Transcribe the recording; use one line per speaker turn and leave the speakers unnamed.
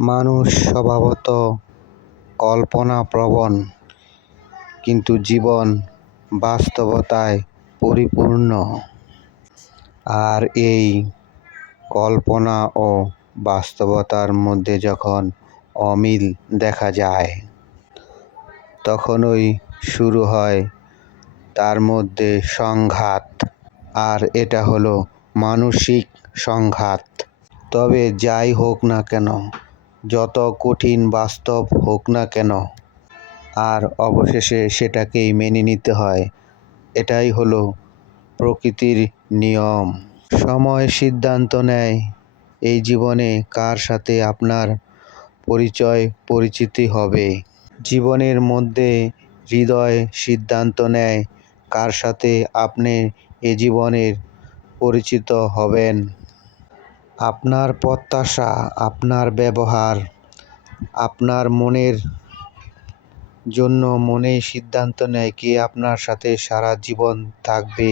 মানুষ স্বভাবত কল্পনাপ্রবণ, কিন্তু জীবন বাস্তবতায় পরিপূর্ণ। আর এই কল্পনা ও বাস্তবতার মধ্যে যখন অমিল দেখা যায়, তখনই শুরু হয় তার মধ্যে সংঘাত। আর এটা হলো মানসিক সংঘাত। তবে যাই হোক না কেন, যত কঠিন বাস্তব হোক না কেন, আর অবশেষে সেটাকেই মেনে নিতে হয়। এটাই হলো প্রকৃতির নিয়ম। সময় সিদ্ধান্ত নেয় এই জীবনে কার সাথে আপনার পরিচয় পরিচিতি হবে। জীবনের মধ্যে হৃদয় সিদ্ধান্ত নেয় কার সাথে আপনি এ জীবনের পরিচিত হবেন। আপনার প্রত্যাশা, আপনার ব্যবহার, আপনার মনের জন্য মনেই সিদ্ধান্ত নেয় কে আপনার সাথে সারা জীবন থাকবে।